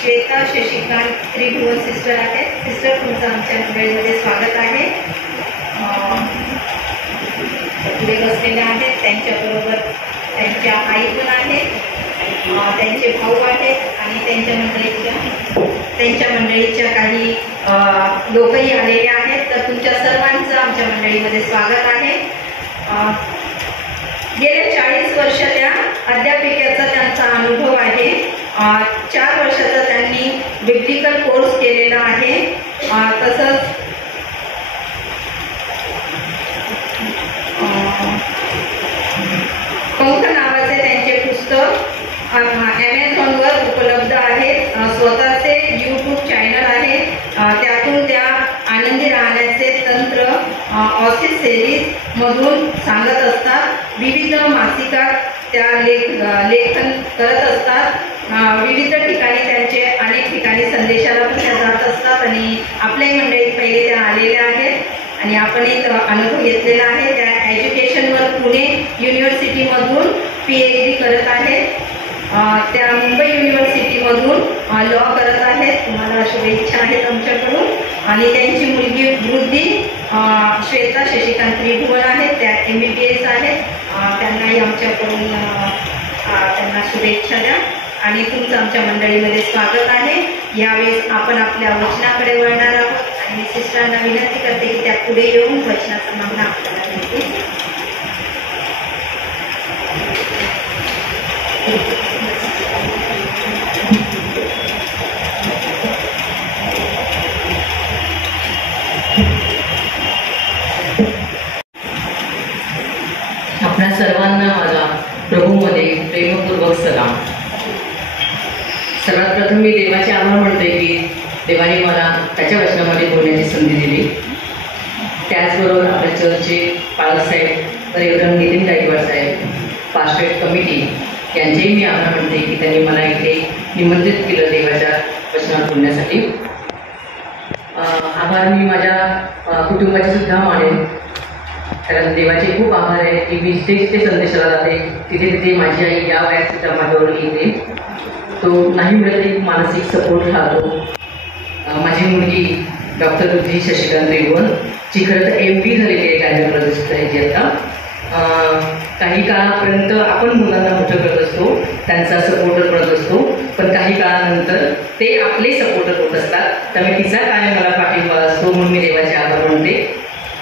श्वेता शशिकांत त्रिभुवन sister आहेत. Sister, तुमचं आमच्या मंडळीमध्ये स्वागत आहे. पुढे बसलेल्या आहेत, त्यांच्याबरोबर त्यांच्या आई पण आहेत, त्यांचे भाऊ आहेत आणि त्यांच्या मंडळीच्या काही लोकही आलेले आहेत. तर तुमच्या सर्वांचं आमच्या मंडळीमध्ये स्वागत आहे. गेल्या 40 वर्ष त्या अध्यापिकेचा त्यांचा अनुभव आहे. 4 वर्षाचा त्यांनी बिब्लिकल कोर्स केलेला आहे. तसंच पंख नावाचे त्यांचे पुस्तक ॲमेझॉनवर उपलब्ध आहे. स्वतःचे यूट्यूब चॅनल आहे. त्यातून त्या आनंदी राहण्याचे तंत्र ऑसिस सिरीज मधून सांगत असतात. विविध मासिकात त्या लेखन करत असतात. विविध ठिकाणी त्यांचे अनेक ठिकाणी संदेशाला पण त्या जात असतात आणि आपल्याही मंडळीत पहिले त्या आलेल्या आहेत आणि आपण एक अनुभव घेतलेला आहे. त्या एज्युकेशनवर पुणे युनिव्हर्सिटीमधून PhD करत आहेत. त्या मुंबई युनिव्हर्सिटीमधून लॉ करत आहेत. तुम्हाला शुभेच्छा आहेत आमच्याकडून. आणि त्यांची मुलगी वृद्धी श्वेता शशिकांत त्रिभुवन आहेत. त्या MBBS आहेत. त्यांनाही आमच्याकडून त्यांना शुभेच्छा द्या आणि तुमचं आमच्या मंडळीमध्ये स्वागत आहे. यावेळेस आपण आपल्या वचनाकडे वळणार आहोत आणि मी सिस्टरांना विनंती करते की त्या पुढे येऊन वचनाचा मागणं आपल्याला देतील. आपल्या सर्वांना माझा प्रभूमध्ये प्रेमपूर्वक सलाम. सर्वात प्रथम मी देवाचे आभार म्हणते की देवाने मला त्याच्या वचनामध्ये बोलण्याची संधी दिली. त्याचबरोबर आपल्या चर्चचे पालकसाहेब रेव्हरंड नितीन गायकवाड साहेब, पास्टरेट कमिटी यांचेही मी आभार म्हणते की त्यांनी मला इथे निमंत्रित केलं देवाच्या वचनात बोलण्यासाठी. आभार मी माझ्या कुटुंबाचे सुद्धा मानेन, कारण देवाचे खूप आभार आहे की मी जिथे जिथे संदेशाला जाते तिथे तिथे माझी आई या वयात सुद्धा माझ्यावर येते. तो नाही मिळत एक मानसिक सपोर्ट राहतो. माझी मुलगी डॉक्टर वृद्धी शशिकांत त्रिभुवन, जी खरं तर MD झालेली आहे गायनेकोलॉजिस्ट आहे. जी आता काही काळापर्यंत आपण मुलांना मोठं करत असतो, त्यांचा सपोर्टर करत असतो, पण काही काळानंतर ते आपले सपोर्टर होत असतात. त्यामुळे तिचा काय मला पाठिंबा असतो म्हणून मी देवाचे आभार म्हणते.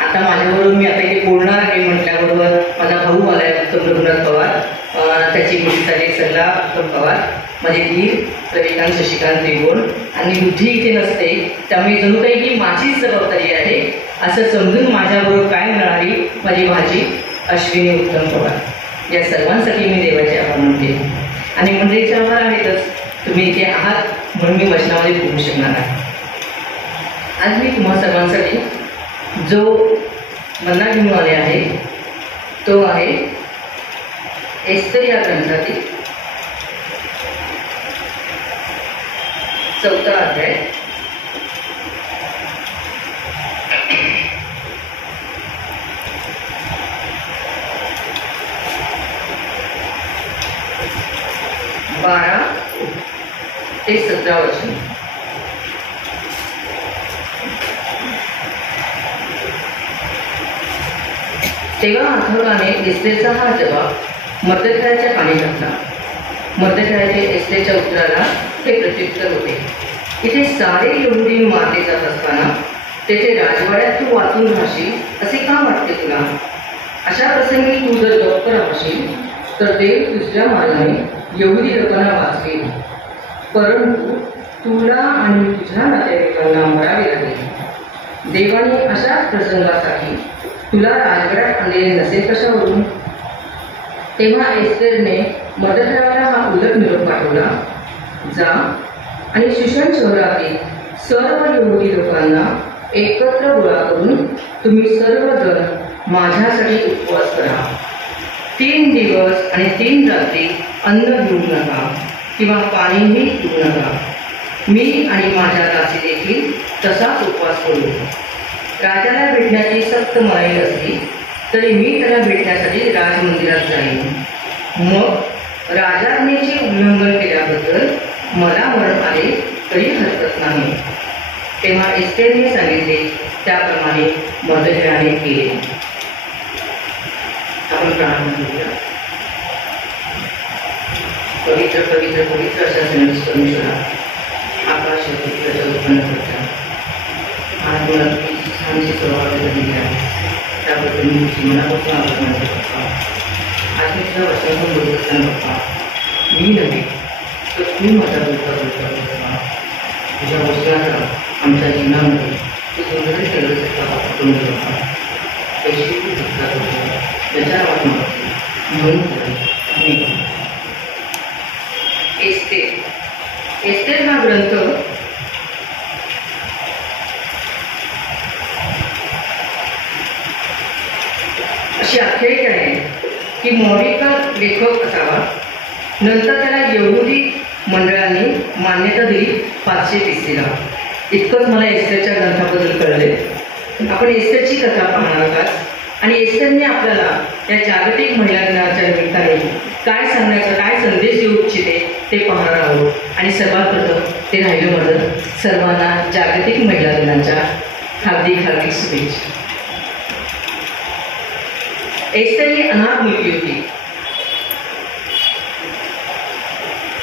आता माझ्याबरोबर मी आता इथे बोलणार आहे म्हटल्याबरोबर माझा भाऊ आला आहे उत्तम रघुनाथ पवार, त्याची मुलगी झाली सरला उत्तम पवार, माझे धीर रविकांत शशिकांत त्रिभुवन आणि बुद्धी इथे नसते, त्यामुळे जणू काही ही माझीच जबाबदारी आहे असं समजून माझ्याबरोबर काय मिळाली माझी भाजी अश्विनी उत्तम पवार. या सर्वांसाठी मी देवाचे आभार म्हणते आणि मंडळीचे आभार आहेतच. तुम्ही इथे आहात म्हणून मी वचनामध्ये बोलू शकणार आहे. आज मी तुम्हा सर्वांसाठी जो मन्ना घेऊन आले आहे तो आहे एस्तर या ग्रंथातील 4था अध्याय. बारा ते 17 वचन. तेव्हा अथर्वाने एस्तेरचा हा जबाब मर्दखायाच्या कानी घातला. मर्दखायाचे एस्तेरच्या उत्तराला हे प्रत्युत्तर होते, इथे सारे यहुदी मारले जात असताना तेथे राजवाड्यात तू वाचून राहशील असे का वाटते तुला? अशा प्रसंगी तू जर गप्प राहशील तर देव दुसऱ्या मार्गाने यहुदी लोकांना वाचवेल, परंतु तुला आणि तुझ्या नातेवाईकांना मरावे लागेल. देवाने अशा प्रसंगासाठी तुला राजगडात आणलेले नसेल कशावरून? तेव्हा एस्तेरने मर्दखायाला हा उलट निरोप पाठवला, जा आणि शूशन शहरातील सर्व यहुदी लोकांना एकत्र गोळा करून तुम्ही सर्वजण माझ्यासाठी उपवास करा. 3 दिवस आणि 3 रात्री अन्न घेऊ नका किंवा पाणीही पिऊ नका. मी आणि माझ्या दासी देखील तसाच उपवास करू. राजाला भेटण्याची सक्त मनाई असली तरी मी त्याला भेटण्यासाठी राजमंदिरात जाईन. मग राजाज्ञेचे उल्लंघन केल्याबद्दल मला मरण आले तरी हरकत नाही. तेव्हा एस्तेरने सांगितले त्याप्रमाणे मॉर्देखायाने केले. आपण प्रार्थना करूया. पवित्र पवित्र पवित्र अशा परमेश्वरा, आकाश पवित्र उत्पन्न करता आज मला छानशी प्रभाव दिली आहे त्याबद्दल मी तुझी मनापासून आभार मानतो बाप्पा. आज मी तुझ्या वचनातून बोलत असताना बाप्पा मी नव्हे तर तू माझा बोलता तुझ्या वचनाचा आमच्या जीवनामध्ये तू सुंदर करून बाप्पा पैसे तू धक्का करतो त्याच्या वाटून म्हणून एस्तेर हा ग्रंथ अशी आख्यायिका आहे की मॉरिकल लेखक असावा. नंतर त्याला यहुदी मंडळांनी मान्यता दिली 530 ला. इतकंच मला एस्तेरच्या ग्रंथाबद्दल कळले. आपण एस्तेरची कथा पाहणार आहोत आणि एस्तेरने आपल्याला या जागतिक महिला दिनाच्या निमित्ताने काय सांगण्याचा काय संदेश देऊ इच्छिते ते पाहणार आहोत. आणि सर्वात प्रथम ते राहिलं माझं सर्वांना जागतिक महिला दिनाच्या हार्दिक हार्दिक शुभेच्छा. एस्तेर ही अनाथ मुलगी होती.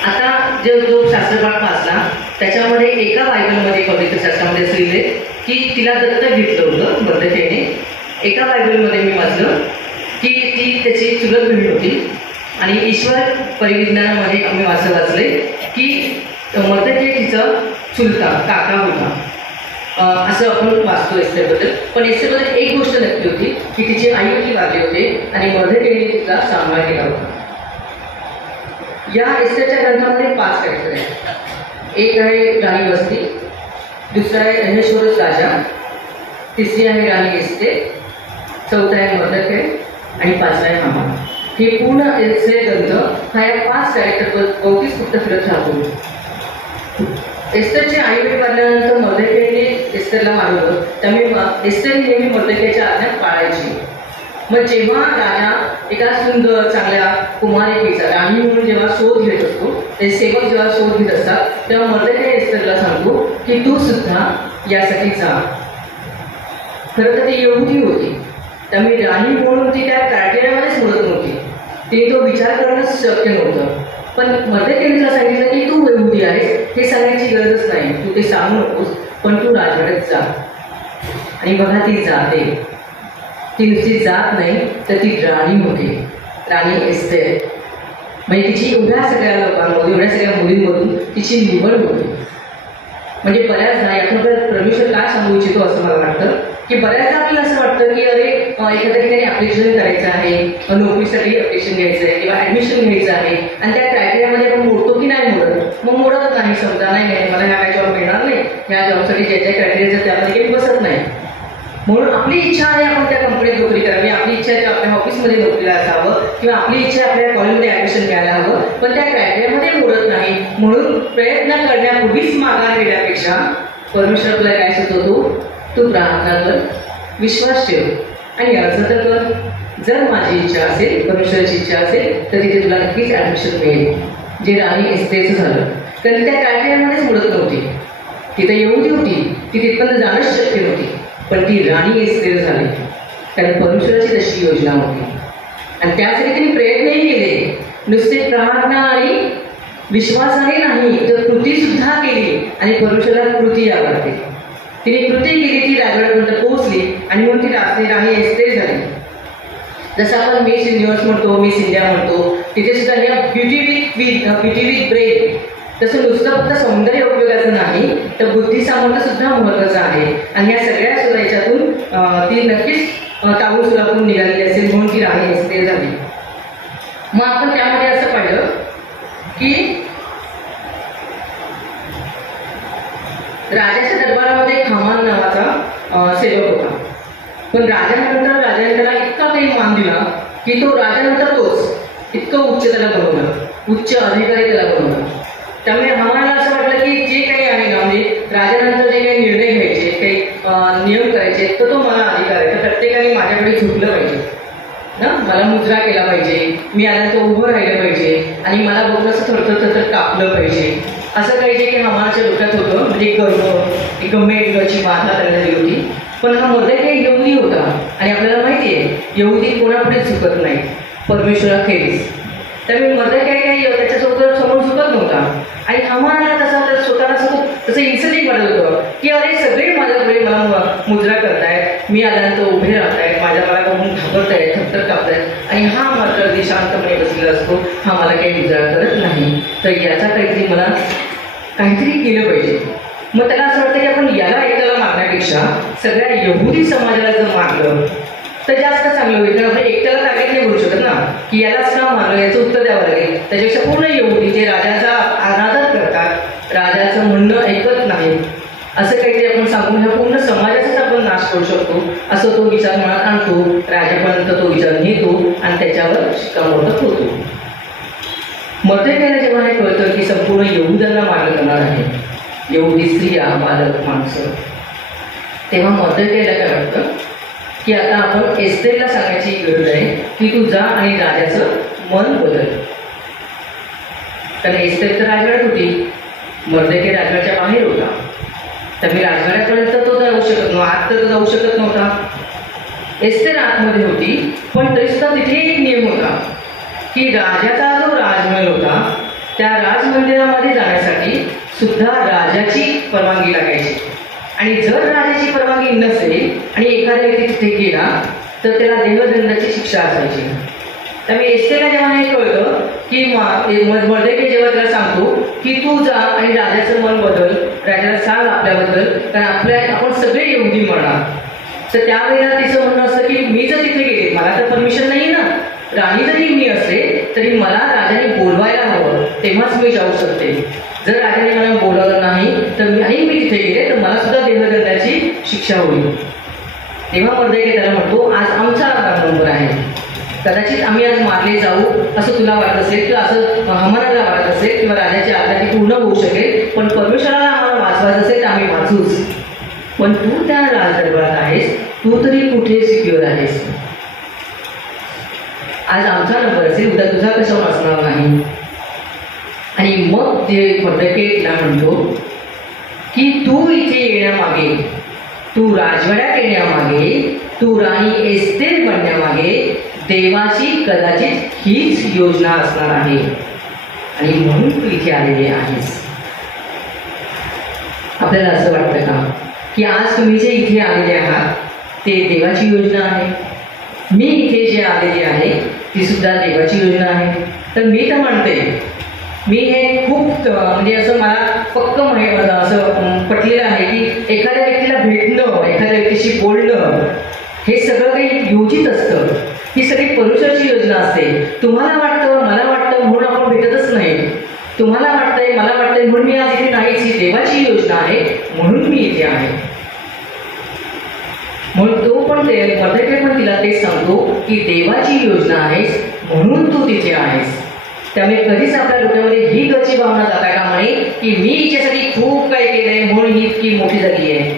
आता जो शास्त्रपाठ वाचला त्याच्यामध्ये एका बायबलमध्ये पवित्र शास्त्रामध्ये असं लिहिले की तिला दत्तक घेतलं होतं मॉर्देखायाने. एका बायबलमध्ये मी वाचलं की ती त्याची चुलत बहीण होती आणि ईश्वर परिविज्ञानामध्ये आम्ही वाचले की मॉर्देखाय तिचा चुलता काका होता. असं आपण वाचतो एस्तेरबद्दल. पण एस्तेरबद्दल एक गोष्ट नक्की होती की तिचे आई वडील वारले होते आणि मॉर्देखायाने तिचा सांभाळ केला होता. या एस्तेरच्या ग्रंथामध्ये 5 कॅरेक्टर आहेत. एक आहे राणी वस्ती, दुसरा आहे अहेश्वरस राजा, तिसरी आहे राणी एस्तेर, चौथा आहे मॉर्देखाय आणि 5वा आहे हामान. हे पूर्ण एस्तेर ग्रंथ हा या 5 कॅरेक्टरवर अवतीच फक्त फिरत राहतो. एस्तेरचे आई वडील वारल्यानंतर मॉर्देखायाने एस्तेरला मारलं. त्यामुळे एस्तेर नेहमी मॉर्देखायाच्या आज्ञा पाळायची. मग जेव्हा राजा एका सुंदर चांगल्या कुमारिकेचा राणी म्हणून जेव्हा शोध घेत असतो, ते सेवक जेव्हा शोध घेत असतात तेव्हा मॉर्देखाय एस्तेरला सांगतो की तू सुद्धा यासाठी जा. खरं तर ती यहुदी होती त्यामुळे राणी म्हणून ती त्या क्रायटेरियामध्येच मोडत नव्हती. तिने तो विचार करणंच शक्य नव्हतं. पण मॉर्देखायाने तिला सांगितलं की तू यहुदी आहेस हे सांगण्याची गरजच नाही, तू ते सांगू नकोस, पण तू राजवाड्यात जा. आणि बघा ती जाते. ती नुसती जात नाही तर ती राणी होते, राणी एस्तेर. म्हणजे तिची एवढ्या सगळ्या लोकांमधून एवढ्या सगळ्या मुलींमधून तिची निवड होते. म्हणजे बऱ्याचदा यातून परमेश्वर काय सांगू इच्छितो असं मला वाटतं की बऱ्याचदा आपल्याला असं वाटतं की अरे एखाद्या ठिकाणी ॲप्लिकेशन करायचं आहे, नोकरीसाठी ॲप्लिकेशन घ्यायचं आहे किंवा ॲडमिशन घ्यायचं आहे आणि त्या क्रायटेरियामध्ये आपण मोडतो की नाही मोडत. मग मोडत नाही, समजा नाही मला ह्या काय जॉब मिळणार नाही, ह्या जॉबसाठी ज्या ज्या क्रायटेरिया त्यामध्ये काही बसत नाही. म्हणून आपली इच्छा आहे आपण त्या कंपनीत नोकरी करावी, आपली इच्छा आहे आपल्या ऑफिसमध्ये नोकरीला असावं किंवा आपली इच्छा आहे आपल्या कॉलेजमध्ये ॲडमिशन घ्यायला हवं, पण त्या क्रायटेरियामध्ये मोडत नाही. म्हणून प्रयत्न करण्यापूर्वीच माघार घेण्यापेक्षा परमेश्वर आपल्याला काय सुचवतो, तू प्रार्थना कर, विश्वास ठेव आणि अर्ज तर कर. जर माझी इच्छा असेल, परमेश्वराची इच्छा असेल तर तिथे तुला नक्कीच ॲडमिशन मिळेल. जे राणी एस्तेरचं झालं कारण त्या क्रायटेरियामध्येच मोडत नव्हती. तिथे येऊन होती, ती तिथपर्यंत जाणंच शक्य नव्हती, पण ती राणी एस्तेर झाली कारण परमेश्वराची तशी योजना होती. आणि त्यासाठी तिने प्रयत्नही केले. नुसते प्रार्थना आणि विश्वासाने नाही तर कृती सुद्धा केली आणि परमेश्वराला कृती आवडते. तिने कृती केली, ती राजवाड्यापर्यंत पोहोचली आणि म्हणून ती राणी एस्तेर झाली. जसं आपण मिस युनिव्हर्स म्हणतो, मिस इंडिया म्हणतो, तिथे सुद्धा या ब्युटी विथ ब्रेन. तसं नुसतं फक्त सौंदर्य उपयोगाचं नाही तर बुद्धिसामर्थ्य सुद्धा महत्त्वाचं आहे. आणि या सगळ्या सुद्धा याच्यातून ती नक्कीच ताबूत सुलापून निघालेली असेल म्हणून ती राणी एस्तेर झाली. मग आपण त्यामध्ये असं पाहिलं की राजाच्या दरबारामध्ये हामान नावाचा सेवक होता. पण राजानंतर राजाने त्याला इतका काही मान दिला की तो राजानंतर तोच इतकं उच्च त्याला बनवलं, उच्च अधिकारी त्याला बनवलं. त्यामुळे आम्हाला असं वाटलं की जे काही आहे ना, म्हणजे राजानंतर जे काही निर्णय घ्यायचे, काही नियम करायचे, तर तो मला अधिकार आहे. तर प्रत्येकाने माझ्याकडे झुकलं पाहिजे ना, मला मुद्रा केला पाहिजे, मी आला तो उभं राहिलं पाहिजे आणि मला बघून असं थरथर कापलं पाहिजे. असं काही जे की आम्हाच्या डोक्यात होतं. म्हणजे एक गमेची बाधा त्याला दिली होती. पण हा मर्देखाई यहुदी होता आणि आपल्याला माहिती आहे यहुदी कोणापुढे झुकत नाही परमेश्वराखेरीज. त्यामुळे मर्देखाई काही त्याच्यासोबत समोर झुकत नव्हता. आणि आम्हाला तसं स्वतःला तसं इन्सल्टिंग वाटत होतं की अरे सगळे माझ्यापुढे मला मुद्रा करतायत, मी आल्यानंतर उभे राहतायत, मला बघून घाबरतायत, थरथर कापतायत आणि हा मात्र अगदी शांतपणे बसलेला असतो, हा मला काही मुद्रा करत नाही. तर याचा काहीतरी मला काहीतरी केलं पाहिजे. मग त्याला असं वाटतं की आपण याला एकट्याला मारण्यापेक्षा सगळ्या यहुदी समाजाला जर मारलं तर जास्त चांगलं होईल. कारण आपण एकट्याला टार्गेट नाही करू शकत ना की यालाच का मारलं, याचं उत्तर द्यावं लागेल. त्याच्यापेक्षा पूर्ण यहुदी जे राजाचा अनादर करतात, राजाचं म्हणणं ऐकत नाही, असं काहीतरी आपण सांगून ह्या पूर्ण समाजाचाच आपण नाश करू शकतो असं तो विचार मनात आणतो. राजापर्यंत तो विचार नेतो आणि त्याच्यावर शिक्कामोर्तब होतो. मर्देखाईला जेव्हा हे कळतं की संपूर्ण यहुद्यांना मारलं जाणार आहे, यहुदी स्त्रिया, बालक, माणसं, तेव्हा मर्देखाईला काय वाटतं की आता आपण एस्थेरला सांगायची गरज आहे की तू जा आणि राजाचं मन बदल. कारण एस्थेर तर राजवाड्यात होती, मर्देखाई राजवाड्याच्या बाहेर होता. त्यामुळे राजवाड्यापर्यंत तो जाऊ शकत नव्हता, आत तर जाऊ शकत नव्हता. एस्थेर आतमध्ये होती, पण तरी सुद्धा तिथे एक नियम होता की राजाचा जो राजमहल होता त्या राजमंदिरामध्ये जाण्यासाठी सुद्धा राजाची परवानगी लागायची. आणि जर राजाची परवानगी नसेल आणि एखाद्या व्यक्ती तिथे गेला तर त्याला देहदंडाची शिक्षा असायची. त्यामुळे एस्थेरला जेव्हा हे कळतं की मर्देखाई जेव्हा त्याला सांगतो की तू जा आणि राजाचं मन बदल, राजाला सांग आपल्याबद्दल, कारण आपण सगळे यहुदी म्हणणार. तर त्यावेळेला तिचं म्हणणं असतं की मी जर तिथे गेले, मला तर परमिशन नाही ना, राणी जरी मी असते तरी मला राजाने बोलवायला हवं, तेव्हाच मी जाऊ शकते. जर राजाने मला बोलवलं नाही तर मी तिथे गेले तर मला सुद्धा देहदंडाची शिक्षा होईल. तेव्हा मर्देखाई त्याला म्हणतो आज आमचा नंबर आहे, कदाचित आम्ही आज मारले जाऊ असं तुला वाटत असेल किंवा असं हमानाला वाटत असेल किंवा राजाची आज्ञा ती पूर्ण होऊ शकेल, पण परमेश्वराला आम्हाला वाचवायचं असेल तर आम्ही वाचूच. पण तू त्या राजदरबारात आहेस, तू तरी कुठे सिक्युअर आहेस? आज आमचा नंबर असेल, उद्या तुझा कशावर असणार नाही. आणि मग ते मर्देखाई तिला म्हणतो की तू इथे येण्यामागे, तू राजवाड्यात येण्यामागे, तू राणी एस्थेर बनण्यामागे देवाची कदाचित हीच योजना असणार आहे आणि म्हणून तू इथे आलेली आहेस. आपल्याला असं वाटतं का की आज तुम्ही जे इथे आलेले आहात ते देवाची योजना आहे? मी इथे जे आलेली आहे ती सुद्धा देवाची योजना आहे. तर मी तर म्हणते, मी हे खूप म्हणजे असं मला पक्क असं पटलेलं आहे की एखाद्या व्यक्तीला भेटणं, एखाद्या व्यक्तीशी बोलणं हे सगळं काही योजित असतं. ही सगळी परमेश्वराची योजना असते. तुम्हाला वाटतं, मला वाटतं म्हणून आपण भेटतच नाही. तुम्हाला वाटतंय, मला वाटतंय म्हणून मी आज इथे नाहीच. ही देवाची योजना आहे म्हणून मी इथे आहे. म्हणून तो पण मर्देखाई पण तिला तेच सांगतो की देवाची योजना आहेस म्हणून तू तिथे आहेस. त्यामुळे कधीच आपल्या डोक्यामध्ये ही गळची भावना जाता कामा नये की मी हिच्यासाठी खूप काही केलंय म्हणून ही इतकी मोठी झाली आहे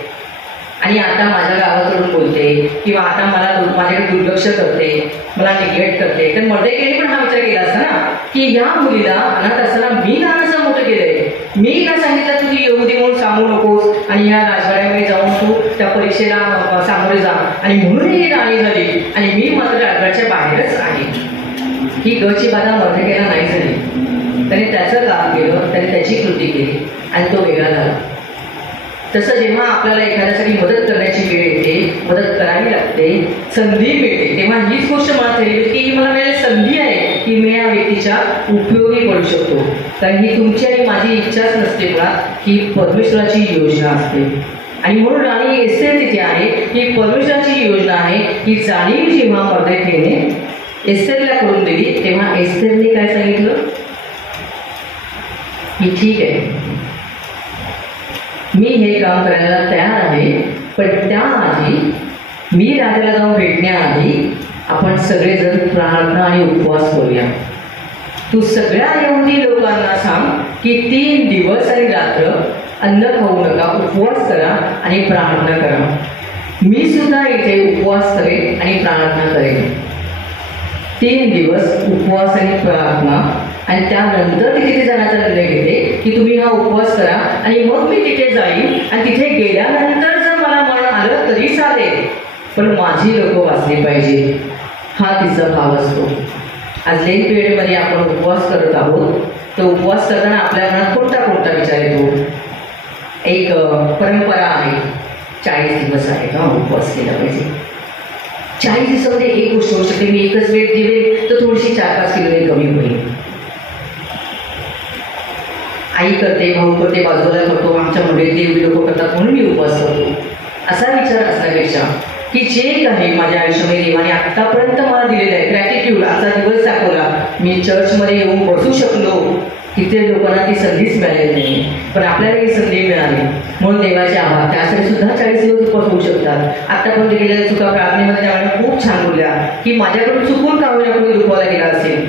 आणि आता माझ्या गावाकडून बोलते किंवा आता मला माझ्याकडे दुर्लक्ष करते, मला निग्लेक्ट करते. तर मर्देखाईने पण हा विचार केला असता ना की ह्या मुलीला अनाथ असताना मी लहानसं मोठं केलंय, मी का सांगितलं तुझी यहुदी म्हणून सांगू नकोस आणि ह्या राजवाड्यामध्ये जाऊन तू त्या परीक्षेला सामोरे जा आणि म्हणून ही राणी झाली आणि मी मात्र राजवाड्याच्या बाहेरच आहे. ही गळची बाधा मर्देखाईला नाही झाली. त्याने त्याचं काम केलं, त्याने त्याची कृती केली आणि तो वेगळा झाला. तसं जेव्हा आपल्याला एखाद्यासाठी मदत करण्याची वेळ येते, मदत करावी लागते, संधी मिळते, तेव्हा हीच गोष्ट मनात ठेवली की ही मला मिळालेली संधी आहे की मी या व्यक्तीच्या उपयोगी पडू शकतो. कारण ही तुमची आणि माझी इच्छाच नसते, मुळात ही परमेश्वराची योजना असते. आणि म्हणून राणी एस्थेर तिथे आहे, ही परमेश्वराची योजना आहे. ही जाणीव जेव्हा मर्देखाईने एस्थेरला करून दिली तेव्हा एस्थेरने काय सांगितलं की ठीक आहे, मी हे काम करायला तयार आहे, पण त्याआधी मी राजाला जाऊन भेटण्याआधी आपण सगळेजण प्रार्थना आणि उपवास करूया. तू सगळ्या यहुदी लोकांना सांग की 3 दिवस आणि रात्र अन्न खाऊ नका, उपवास करा आणि प्रार्थना करा. मी सुद्धा इथे उपवास करेन आणि प्रार्थना करेन. 3 दिवस उपवास आणि प्रार्थना, आणि त्यानंतर मी तिथे जाण्याचा निर्णय घेते की तुम्ही हा उपवास करा आणि मग मी तिथे जाईन आणि तिथे गेल्यानंतर जर मला मरण आलं तरी चालेल, पण माझी लोक वाचली पाहिजे. हा तिचा भाव असतो. आज लेन पिरियडमध्ये आपण उपवास करत आहोत. तो उपवास करताना आपल्या मनात कोणता विचार येतो? एक परंपरा आहे, 40 दिवस आहेत हा उपवास केला पाहिजे. 40 दिवसामध्ये एक गोष्ट होऊ शकते, मी एकच वेळ दिले तर थोडीशी 4-5 किलो कमी होईल. आई करते, भाऊ करते, बाजूला करतो, आमच्या मंडळीतले एवढी लोक करतात म्हणून मी उपवास करतो, असा विचार असण्यापेक्षा की जे काही माझ्या आयुष्यामध्ये देवाने आत्तापर्यंत मला दिलेलं आहे, ग्रॅटिट्यूड, आजचा दिवस दाखवला, मी चर्चमध्ये येऊन बसू शकलो, तिथे लोकांना ती संधीच मिळालेली नाही, पण आपल्याला ही संधी मिळाली म्हणून देवाचे आभार. त्यासाठी सुद्धा 40 दिवस उपवास होऊ शकतात. आत्तापर्यंत केलेल्या चुका प्रार्थनेमध्ये त्यावेळेला खूप छान बोलल्या की माझ्याकडून चुकून का होईना कोणी दुखवायला गेला असेल,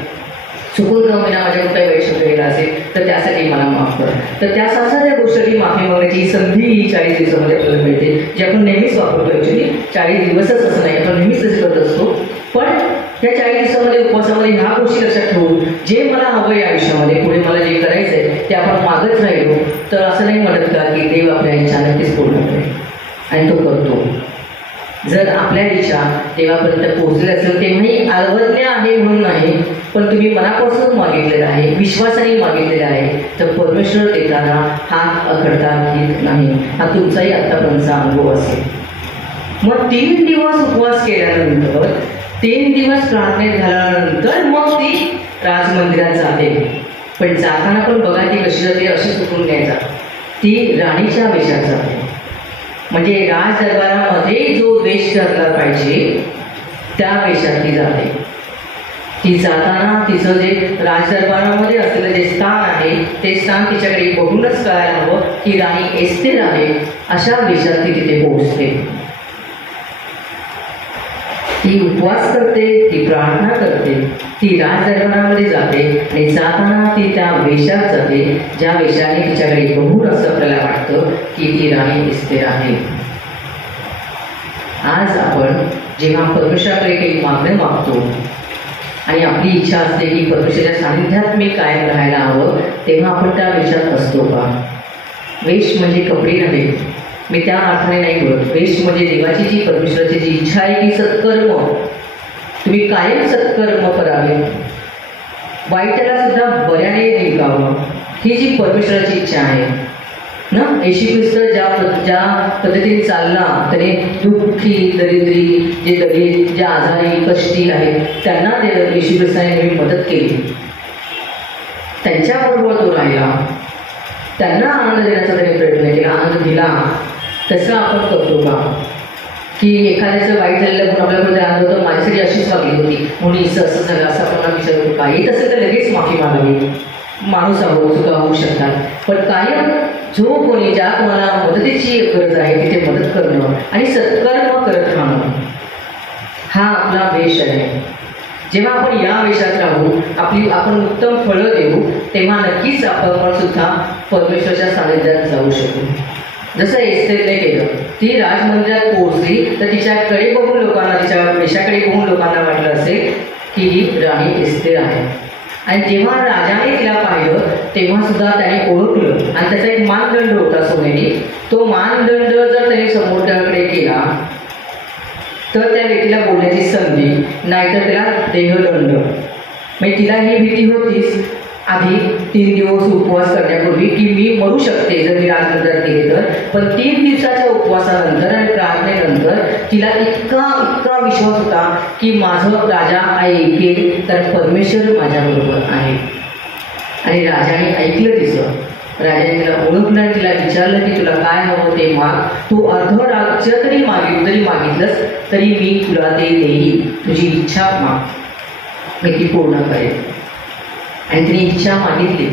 चुकून का होईना माझ्याकडून काही वाईट शब्द गेला असेल तर त्यासाठी मला माफ कर. तर त्या साऱ्या गोष्टी माफी मागण्याची संधी ही 40 दिवसामध्ये आपल्याला मिळते, जी आपण नेहमीच वापरतो. ॲक्च्युली 40 दिवसच असं नाही, आपण नेहमीच तसे करत असतो, पण त्या 40 दिवसामध्ये उपवासामध्ये ह्या गोष्टी लक्षात ठेवून जे मला हवं आहे आयुष्यामध्ये, पुढे मला जे करायचं आहे ते आपण मागत राहिलो तर असं नाही म्हणत का की देव आपल्या इच्छा नक्कीच पूर्ण करेल, आणि तो करतो. जर आपल्या इच्छा देवापर्यंत पोहोचल्या असेल तेव्हाही अवज्ञा आहे म्हणून नाही, पण तुम्ही मनापासून मागितलेलं आहे, विश्वासाने मागितलेलं आहे, तर परमेश्वर देताना हात अखडता घेत नाही. हा तुमचाही आत्तापर्यंतचा अनुभव असेल. मग 3 दिवस उपवास केल्यानंतर, 3 दिवस प्रार्थनेत झाल्यानंतर मग ती राजमंदिरात जाते. पण जाताना पण बघा ती कशी जाते, अशी चुकून घ्यायचा, ती राणीच्या वेशात जाते. म्हणजे राज दरबारामध्ये जो वेश करला पाहिजे त्या वेशात ती जाते. ती जाताना तिचं जे राजदरबारामध्ये असलेलं जे स्थान आहे ते स्थान तिच्याकडे बघूनच कळायला हवं की राणी एस्तेर आहे, अशा वेशात ती तिथे पोहोचते. ती उपवास करते, ती प्रार्थना करते, ती राजदरबारामध्ये जाते आणि जाताना ती त्या वेशात जाते ज्या वेशाने तिच्याकडे बघून असं आपल्याला वाटतं की ती राणी एस्तेर आहे. आज आपण जेव्हा परमेश्वराकडे काही मागणं मागतो आणि आपली इच्छा असते की परमेश्वराच्या सानिध्यात मी कायम राहायला हवं, तेव्हा आपण त्या वेशात असतो का? वेश म्हणजे कपडे नव्हे, मी त्या अर्थाने नाही बोलत. वेश म्हणजे देवाची जी परमेश्वराची जी इच्छा आहे की सत्कर्म, तुम्ही कायम सत्कर्म करावे, वाईटाला सुद्धा बऱ्याने जिंकावं, ही जी परमेश्वराची इच्छा आहे ना. येशू ख्रिस्त ज्या पद्धतीने चालला त्याने दुःखी, दरिद्री, जे दलित, जे आजारी, कष्टी आहेत त्यांना ते येशू ख्रिस्ताने नेहमी मदत केली, त्यांच्याबरोबर तो राहिला, त्यांना आनंद देण्याचा त्याने प्रयत्न केला, आनंद दिला. तसं आपण करतो का? की एखाद्याचं वाईट झालेलं म्हणून आपल्याबरोबर आनंद होतं, माझ्यासाठी अशीच वागली होती म्हणून हिचं असं झालं असं आपण विचार होतो का? येत असेल तर लगेच माफी मागावी. माणूस आहोत, चुका होऊ शकतात, पण कायम जो कोणी ज्या कोणाला मदतीची गरज आहे तिथे मदत करणं आणि सत्कर्म करत राहणं हा आपला वेश आहे. जेव्हा आपण या वेशात राहू, आपण उत्तम फळं देऊ, तेव्हा नक्कीच आपण सुद्धा परमेश्वराच्या सानिध्यात जाऊ शकू. जसं एस्तेरने केलं, ती राजमंदिरात पोहोचली तर तिच्याकडे बघून लोकांना, तिच्या वेशाकडे बघून लोकांना वाटलं असेल की ही राणी एस्तेर आहे. आणि जेव्हा राजाने तिला पाहिलं तेव्हा सुद्धा त्याने ओळखलं, आणि त्याचा एक मानदंड होता सोनेरी. तो मानदंड जर त्याने समोरच्याकडे केला तर त्या व्यक्तीला बोलण्याची संधी, नाहीतर त्याला देहदंड. म्हणजे तिला ही भीती होतीच आधी 3 दिवस उपवास करण्यापूर्वी की मी मरू शकते जर मी राजमंदिरात गेले तर, पण 3 दिवसाच्या उपवासानंतर आणि प्रार्थनेनंतर तिला इतका विश्वास होता की माझं राजा ऐकेल, तर परमेश्वर माझ्याबरोबर आहे. आणि राजाने ऐकलं तिचं. राजाने तिला ओळखलं आणि तिला विचारलं की तुला काय हवं ते माग, तू अर्ध राज्य जरी मागितलंस तरी मी तुला ते देईल, तुझी इच्छा माग, मी ती पूर्ण करेल. आणि तिने इच्छा मागितली.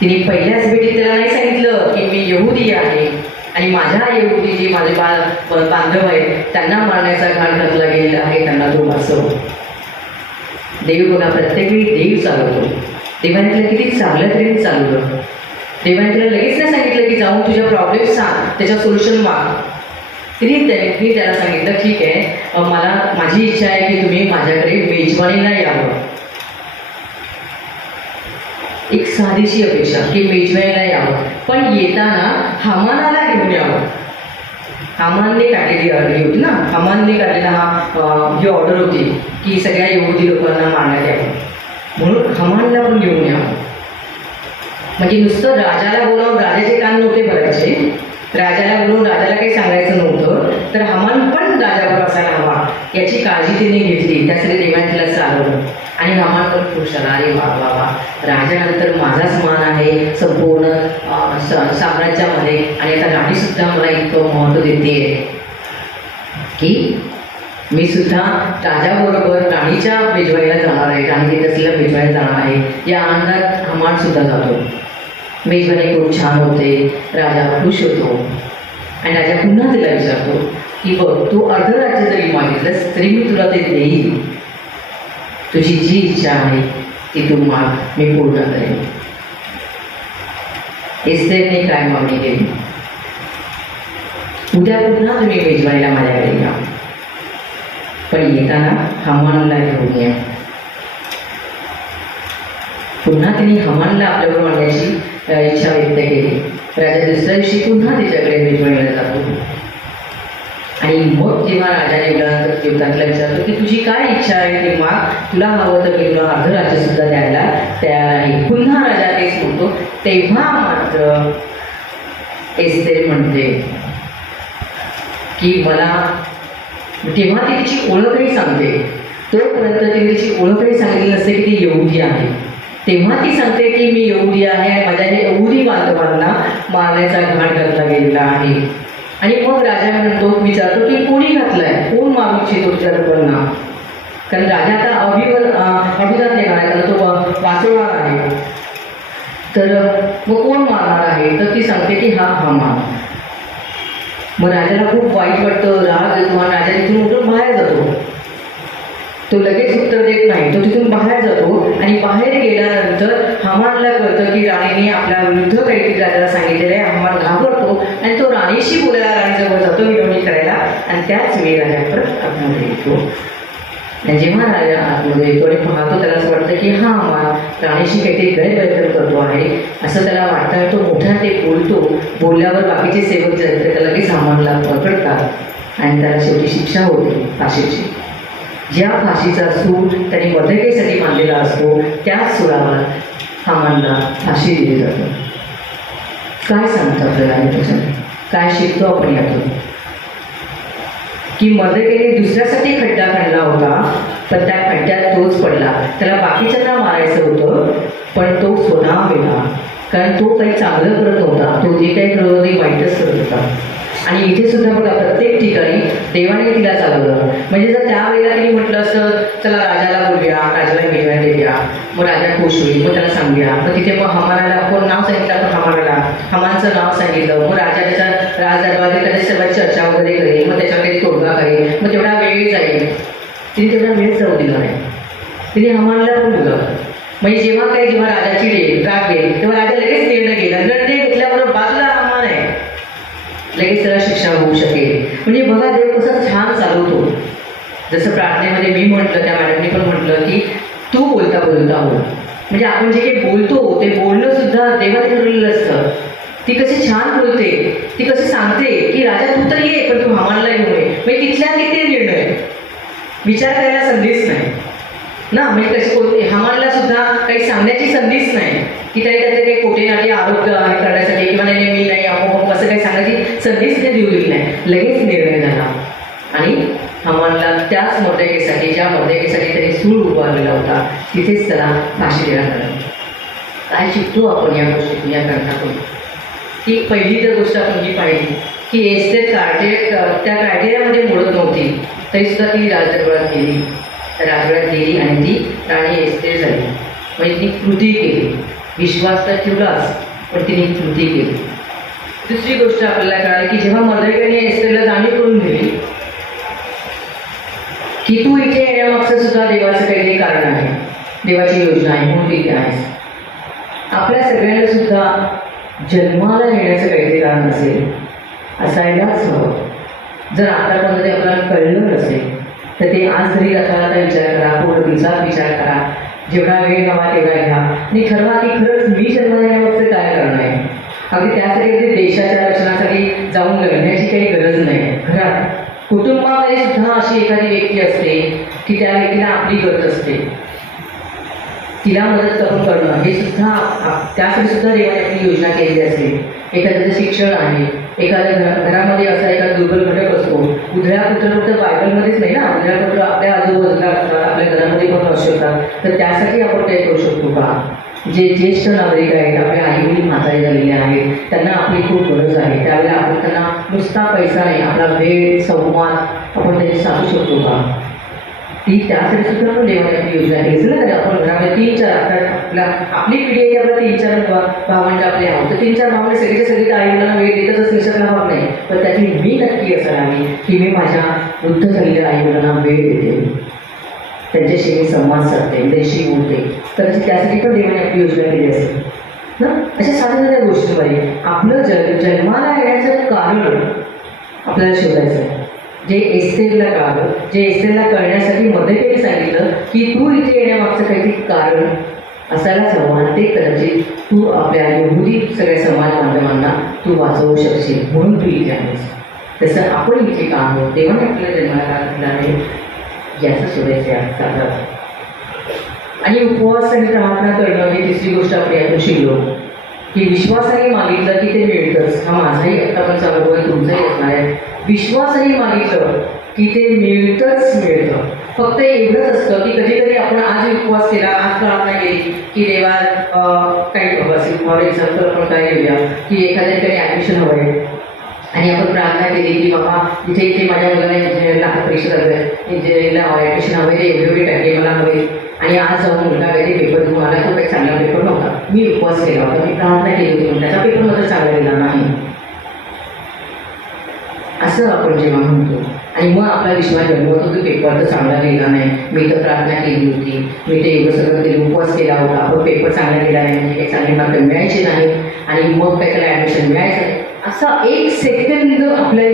तिने पहिल्याच भेटीत त्याला नाही सांगितलं की मी यहुदी आहे आणि माझ्या एवढी जे माझे बांधव आहेत त्यांना मारण्याचा घाट घातला गेलेला आहे, त्यांना तो वाचव. देव बघा प्रत्येक वेळी देव चालवतो. देवाने तिला किती चांगल्या तऱ्हेने चालवलं. देवाने तिला लगेच नाही सांगितलं की जाऊन तुझ्या प्रॉब्लेम सांग, त्याच्या सोल्युशन माग. मी त्याला सांगितलं ठीक आहे, मला माझी इच्छा आहे की तुम्ही माझ्याकडे मेजवानीला यावं. एक साधीशी अपेक्षा की मेजवानीला यावं, पण येताना हामानाला घेऊन यावं. हामानने काढलेली ऑर्डर होती ना, हामानने काढलेला ही ऑर्डर होती की सगळ्या यहुदी लोकांना मारण्यात यावं, म्हणून हामानला पण घेऊन यावं. म्हणजे नुसतं राजाला बोलावून राजाचे कान नव्हते भरायचे, राजाला बोलून राजाला काही सांगायचं नव्हतं, तर हामान पण राजावर असायला हवा याची काळजी तिने घेतली. त्यासाठी देवाने तिला चालवलं आणि हामान पण खुश झाला. अरे वा वा वा, राजानंतर माझाच मान आहे संपूर्ण साम्राज्यामध्ये, आणि आता राणी सुद्धा मला इतकं महत्त्व देते की मी सुद्धा राजाबरोबर राणीच्या मेजवानीला जाणार आहे, राणी देत असलेल्या मेजवानीला जाणार आहे. या आनंदात हामान सुद्धा जातो. मेजवानी खूप छान होते, राजा खुश होतो आणि राजा पुन्हा तिला विचारतो की बघ, तू अर्ध राज्य जरी मागितलंस तरी मी तुला ते देईन. तुझी जी इच्छा आहे ती तू माग, मी पूर्ण करेन. एस्थेरने काय मागणी केली? उद्या पुन्हा तुम्ही मेजवानीला माझ्याकडे या, पण येताना हामानला घेऊन या. पुन्हा तिने हामानला आपल्याबरोबर आणण्याची इच्छा व्यक्त केली. राजा दुसऱ्या दिवशी पुन्हा तिच्याकडे मेजवानीला जातो आणि मग जेव्हा राजाने युवकांना विचारतो की तुझी काय इच्छा आहे ती माग, तुला हवं तर मी तुला अर्ध राज्य सुद्धा द्यायला तयार आहे. पुन्हा राजा तेच म्हणतो. तेव्हा मात्र एस्थेर म्हणते की मला, तेव्हा ती तिची ओळखही सांगते. तोपर्यंत तिने तिची ओळखही सांगितली नसते की ती यहुदी आहे. तेव्हा ती सांगते की मी यहुदी आहे, माझ्या हे यहुदी बांधवांना मारण्याचा घाट घातला गेलेला आहे. आणि मग राजा म्हणतो, विचारतो की कोणी घातलाय, कोण मारू इच्छितो तुझ्या लोकांना, कारण राजा आता अभिजात येणार आहे, कारण तो वाचवणार आहे. तर मग कोण मारणार आहे? तर ती सांगते की हा हामान. मग राजाला खूप वाईट वाटतं, राग येतो आणि राजा तिथून उठून बाहेर जातो. तो लगेच उत्तर देत नाही, तो तिथून बाहेर जातो आणि बाहेर गेल्यानंतर हामानला कळतं की राणीने आपल्या विरुद्ध काहीतरी राजाला सांगितलेलं आहे. हामान घाबरतो आणि तो राणीशी बोलायला राणीजवळ जातो विनवणी करायला, आणि त्याच वेळी राजा परत आतमध्ये येतो. आणि जेव्हा राजा आतमध्ये येतो आणि पाहतो, त्याला असं वाटतं की हा हामान राणीशी काहीतरी गैरवर्तन करतो आहे असं त्याला वाटतं. तो मोठ्या ते बोलतो. बोलल्यावर बाकीचे सेवक जे आहेत त्याला लगेच हामानला पकडतात आणि त्याला शेवटी शिक्षा होते फाशीची. ज्या फाशीचा सूर त्यांनी मदकेसाठी मानलेला असतो त्याच सुरावर हामानला फाशी दिली जाते. काय सांगतो आपल्याला त्याच्यात, काय शिकतो आपण यातून? की मदकेने दुसऱ्यासाठी खड्डा काढला होता, पण त्या खड्ड्यात तोच पडला. त्याला बाकीच्यांना मारायचं होतं, पण तो स्वतः मेला, कारण तो काही चांगलं करत नव्हता. तो जे काही करत होता ते वाईटच करत होता. आणि इथे सुद्धा बघा प्रत्येक ठिकाणी देवाने तिला चालवलं. म्हणजे जर त्यावेळेला तिने म्हटलं असतं चला राजाला बोलूया, राजाला मेजवानी देऊया, मग राजा खुश होईल, मग त्याला सांगूया. मग तिथे मग हामानाला कोण नाव सांगितलं, आपण हामानाला हामानचं नाव सांगितलं. मग राजा त्याच्या राजदरबारी त्याच्या सर्वात चर्चा वगैरे करेल, मग त्याच्यावर काही तोडगा करेल, मग तेवढा वेळ जाईल. तिने तेवढा वेळ जाऊ दिला नाही. तिने हामानला पण बोलावलं. म्हणजे जेव्हा राजाची राग येईल तेव्हा राजा लगेच निर्णय घेईल. निर्णय घेतल्याबरोबर बाजूला हामान आहे, लगेच त्याला शिक्षा होऊ शकेल. म्हणजे बघा देव कसं छान चालवतो. जसं प्रार्थनेमध्ये मी म्हटलं, त्या मॅडमने पण म्हटलं की तू बोलता बोलता हो. म्हणजे आपण जे काही बोलतो ते बोलणं सुद्धा देवाने ठरवलेलं असतं. ती कशी छान बोलते, ती कशी सांगते की राजा तू तर ये, पण तू हामानला येऊ नये. म्हणजे तिथल्या तिथे निर्णय विचार करायला संधीच नाही ना. म्हणजे कशी बोलते, हामानला सुद्धा काही सांगण्याची संधीच नाही की त्याने त्याचे काही खोटे नाटे आरोप करण्यासाठी किंवा नाही मी नाही असं काही सांगण्याची संधीच ते देऊ दिली नाही. लगेच निर्णय झाला आणि हामानला त्याच मर्यादेसाठी, ज्या मर्यादेसाठी त्याने सूळ उभारलेला होता, तिथेच त्याला फाशी देण्यात आली. काय शिकतो आपण या गोष्टीतून, या ग्रंथातून? की पहिली तर गोष्ट आपण ही पाहिली की एस्थेर त्या क्रायटेरियामध्ये मोडत नव्हती, तरी सुद्धा ती राजदरबारात गेली. राजवाड्यात गेली आणि ती राणी एस्थेर झाली. म्हणजे तिने कृती केली. विश्वास तर ठेवलाच, पण तिने कृती केली. दुसरी गोष्ट आपल्याला कळाली की जेव्हा मर्देकाने एस्तेरला जाणीव करून दिली की तू इथे येण्यामागचं सुद्धा देवाचं काहीतरी कारण आहे, देवाची योजना आहे, म्हणून इथे आहेस. आपल्या सगळ्यांना सुद्धा जन्माला येण्याचं काहीतरी कारण असेल, असायलाच हवं. जर आतापर्यंत ते आपल्याला कळलं नसेल तर ते आज तरी आता विचार करा, पूर्ण दिवसात विचार करा, जेवढा वेळ हवा तेवढा घ्या आणि ठरवा की खरंच मी जन्माला येण्यामागचं काय कारण आहे. अगदी त्यासाठी अगदी देशाच्या रक्षणासाठी जाऊन लढण्याची काही गरज नाही. घरात कुटुंबामध्ये सुद्धा अशी एखादी व्यक्ती असते की त्या व्यक्तीला आपली गरज असते, तिला मदत करून करणं हे सुद्धा त्यासाठी सुद्धा देवाने आपली योजना केलेली असते. एखाद्याचं शिक्षण आहे, एखाद्या घरामध्ये असा एखादा दुर्बल घटक असतो. उधळ्या पुत्र फक्त बायबलमध्येच नाही ना, उधळ्या पुत्र आपल्या आजूबाजूला असतात, आपल्या घरामध्ये पण असू शकतात. तर त्यासाठी आपण काही करू शकतो का? जे ज्येष्ठ नागरिक आहेत, आपल्या आई वडील म्हातारे झालेले आहेत, त्यांना आपली खूप गरज आहे. त्यावेळेला आपण त्यांना नुसता पैसा नाही, आपला वेळ, संवाद आपण त्यांनी सांगू शकतो का? ती त्यासाठी सुद्धा आपण देवाने आपली योजना केली ना. आपण घरामध्ये 3-4 आपली पिढी आहे, आपला 3-4 भावंड आपले आहोत, तर 3-4 भावंड सगळीच्या सगळी आई वडिलांना वेळ देतच निसर्गाला भाग नाही. पण त्याची मी नक्की असायला हवी की मी माझ्या वृद्ध झालेल्या आई वडिलांना वेळ देते, त्यांच्याशी मी संवाद साधते, त्यांच्याशी बोलते. तर त्यासाठी पण देवाने आपली योजना केली असेल ना. अशा साध्या साध्या गोष्टीमध्ये आपलं जन्माला येण्याचं कारण आपल्याला शोधायचं आहे. जे एस्तेरला कळलं, जे एस्तेरला कळण्यासाठी मदतीने सांगितलं की तू इथे येण्यामागचं काहीतरी कारण असायलाच हवं आणि ते कदाचित तू आपल्या यहुदी सगळ्या समाज बांधवांना तू वाचवू शकशील, म्हणून तू इथे आहेस. तसं आपण इथे का आहोत, देवाने आपल्याला जन्माला का घातलं आहे याचं शोधायचं आहे. आणि उपवास आणि प्रार्थना करणं ही तिसरी गोष्ट आपण यातून शिकलो की विश्वासाने मागितलं की ते मिळतंच. हा माझाही आत्तापर्यंत अनुभव आहे, तुमचाही असणार आहे. विश्वासाने मागितलं की ते मिळतंच मिळतं. फक्त एवढंच असतं की कधी कधी आपण आज उपवास केला, आज प्रार्थना केली की देवा काही असेल, फॉर एक्झाम्पल आपण काय घेऊया की एखाद्या ठिकाणी ॲडमिशन हवं आहे आणि आपण प्रार्थना केली की बाबा इथे इथे माझ्या मुलाला इंजिनिअरिंगला परीक्षा झालं आहे, इंजिनिअरिंगला ॲडमिशन हवं आहे, एवढे एवढे टक्के मला हवे आणि आज जाऊन मुलगा वगैरे पेपर देऊन आला, तो काही चांगला पेपर नव्हता. मी उपवास केला होता, मी प्रार्थना केली होती, त्याचा पेपर मात्र चांगला गेला नाही, असं आपण जेव्हा म्हणतो. आणि मग आपला विश्वास जन्मतो की पेपर तर चांगला गेला नाही, मी तर प्रार्थना केली होती, मी ते एवढं सगळं केलं, उपवास केला होता, आपण पेपर चांगला गेला नाही, म्हणजे काही चांगले मार्क मिळायचे नाही आणि मग काय त्याला ॲडमिशन मिळायचं नाही. असा 1 सेकंद आपल्या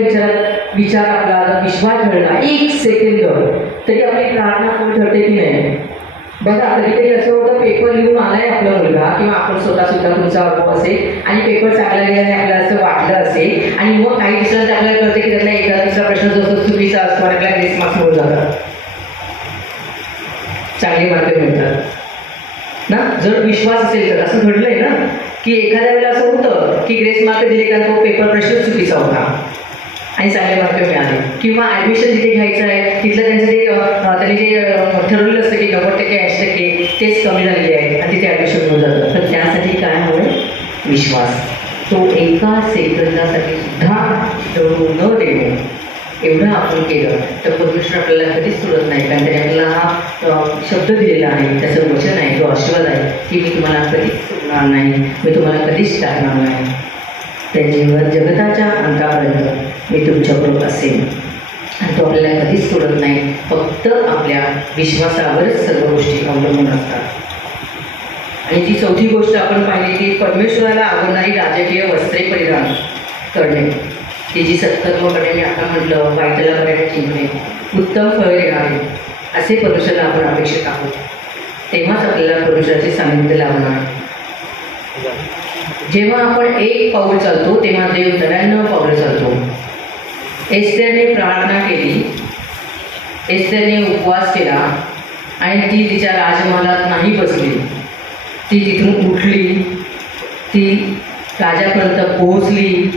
विचार आपला विश्वास घडला, 1 सेकंद तरी आपली प्रार्थना कोण ठरते की नाही. बघा कधी कधी असं होतं, पेपर लिहून आलाय आपला मुलगा किंवा आपण स्वतः सुद्धा तुमचा अनुभव असेल आणि पेपर चांगला गेल्याने आपल्याला असं वाटलं असेल आणि मग काही दिवसांत आपल्याला कळतं की त्यातला एखादा दुसरा प्रश्न जो असतो चुकीचा असतो आणि आपल्याला ग्रेस मार्क्स मिळून जातात, चांगले मार्क मिळतात ना. जर विश्वास असेल तर असं घडलंय ना की एखाद्या वेळेला असं होतं की ग्रेस मार्क दिले का तो पेपर प्रश्न चुकीचा होता आणि चांगले मार्क मिळाले. किंवा ॲडमिशन जिथे घ्यायचं आहे तिथलं त्यांचं ते त्यांनी जे ठरवलेलं असतं की 90% 80% तेच कमी झालेले आहेत आणि तिथे ॲडमिशन होऊन जातं. तर त्यासाठी काय हवं, विश्वास. तो एका सेकंदासाठी सुद्धा दडू न देणे, एवढं आपण केलं तर परमेश्वर आपल्याला कधीच सोडत नाही. कारण त्याने आपल्याला हा शब्द दिलेला आहे, त्याचं वचन आहे, तो आशीर्वाद आहे की मी तुम्हाला कधीच सोडणार नाही, मी तुम्हाला कधीच टाकणार नाही. त्याच्यावर जगताच्या अंतापर्यंत मी तुमच्याबरोबर असेल आणि तो आपल्याला कधीच सोडत नाही. फक्त आपल्या विश्वासावरच सर्व गोष्टी अवलंबून असतात. आणि ती चौथी गोष्ट आपण पाहिली की परमेश्वराला आवडणारी राजकीय वस्त्रे परिधान करणे, ती जी सत्कर्म करणे, मी आता म्हटलं वाईटाला करायला चिंतणे, उत्तम फळ देणारे असे परमेश्वराला आपण अपेक्षित आहोत. तेव्हाच आपल्याला परमेश्वराचे सानिध्य लावणार. जेव्हा आपण 1 पाऊल चालतो तेव्हा देव 99 पावलं चालतो. एस्तेरने प्रार्थना केली, एस्तेरने उपवास केला आणि ती तिच्या राजमहालात नाही बसली, ती तिथून उठली, ती राजापर्यंत पोहोचली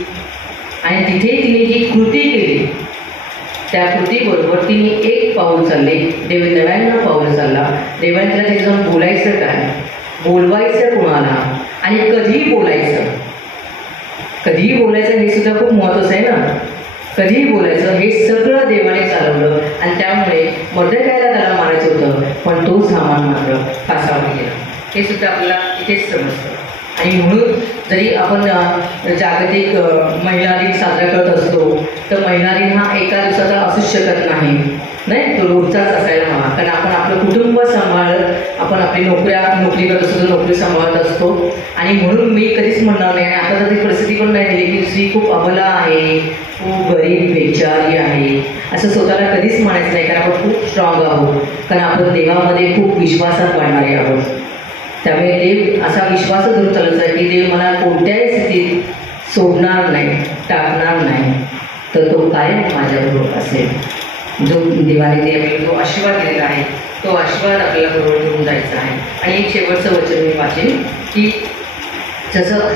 आणि तिथे तिने जी कृती केली त्या कृतीबरोबर तिने 1 पाऊल चालले, देव 99 पाऊल चालला. देवाने तिला तिथे जाऊन बोलायचं काय, बोलवायचं कोणाला आणि कधीही बोलायचं, कधीही बोलायचं हे सुद्धा खूप महत्त्वाचं आहे ना. कधीही बोलायचं हे सगळं देवाने चालवलं आणि त्यामुळे मर्देकायला त्याला मारायचं होतं पण तो सामान मात्र फासावर गेला. हे सुद्धा आपल्याला इथेच समजतं. आणि म्हणून जरी आपण जागतिक महिला दिन साजरा करत असतो तर महिला दिन हा एका दिवसाचा असूच शकत नाही, तो रोजचाच असायला हवा. कारण आपण आपलं कुटुंब सांभाळत, आपण आपली नोकरी करत असतो, नोकरी सांभाळत असतो. आणि म्हणून मी कधीच म्हणणार नाही, आणि आता तर ती परिस्थिती पण नाही दिली की स्त्री खूप अबला आहे, खूप गरीब बेचारी आहे, असं स्वतःला कधीच म्हणायचं नाही. कारण आपण खूप स्ट्रॉंग आहोत, कारण आपण देवामध्ये खूप विश्वासात वाढणारे आहोत. त्यामुळे देव असा विश्वास धरून चालायचा की देव मला कोणत्याही स्थितीत सोडणार नाही, टाकणार नाही, तर तो कायम माझ्याबरोबर असेल. जो देवाने आपल्याला जो आशीर्वाद दिलेला आहे तो आशीर्वाद आपल्याला बरोबर घेऊन जायचा आहे. आणि एक शेवटचं वचन मी वाचेन की जसं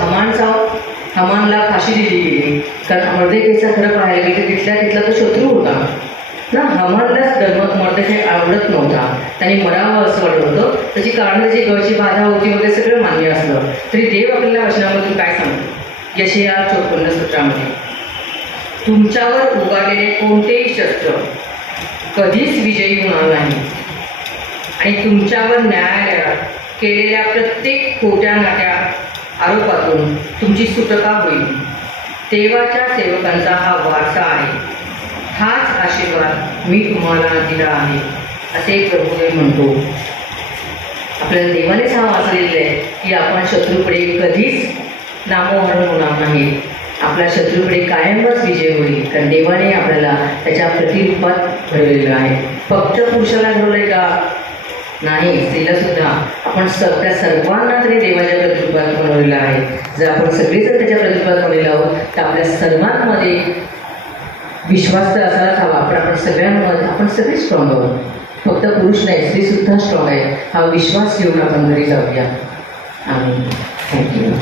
हमानला फाशी दिली गेली, कारण मर्देखाईचा खरं पाहायला गेलं तर तिथला तो शत्रू होता ना. हमानलाच मर्देखाई आवडत नव्हता, त्याने मरावं असं वाटत होतं. त्याची कारण त्याची गळची बाधा होती वगैरे सगळं मान्य असलं तरी देव आपल्याला वचनामधून काय सांगतो, यशया 54:17, तुमच्यावर उगालेले कोणतेही शस्त्र कधीच विजयी होणार नाही, आणि तुमच्यावर न्यायालयात केलेल्या प्रत्येक खोट्या नाट्या आरोपातून तुमची सुटका होईल. देवाच्या सेवकांचा हा वारसा आहे, हाच आशीर्वाद मी तुम्हाला दिला आहे, असे प्रभू म्हणतो. आपल्याला देवानेच हा वारसा दिलेला आहे की आपण शत्रूकडे कधीच नामोहरण होणार नाही, आपल्या शत्रूकडे कायमच विजय होईल. कारण देवाने आपल्याला त्याच्या प्रतिरूपात घडवलेलं आहे. फक्त पुरुषाला घडवलंय का? नाही, स्त्रीला सुद्धा. आपण त्या सर्वांना तरी देवाच्या प्रतिरूपात बनवलेलं आहे. जर आपण सगळेजण त्याच्या प्रतिरूपात बनवलेलो आहोत तर आपल्या सर्वांमध्ये विश्वास तर असायलाच हवा, पण आपण सगळे स्ट्रॉंग आहोत. फक्त पुरुष नाही, स्त्री सुद्धा स्ट्रॉंग आहे. हा विश्वास घेऊन आपण घरी जाऊया. आम्ही थँक्यू.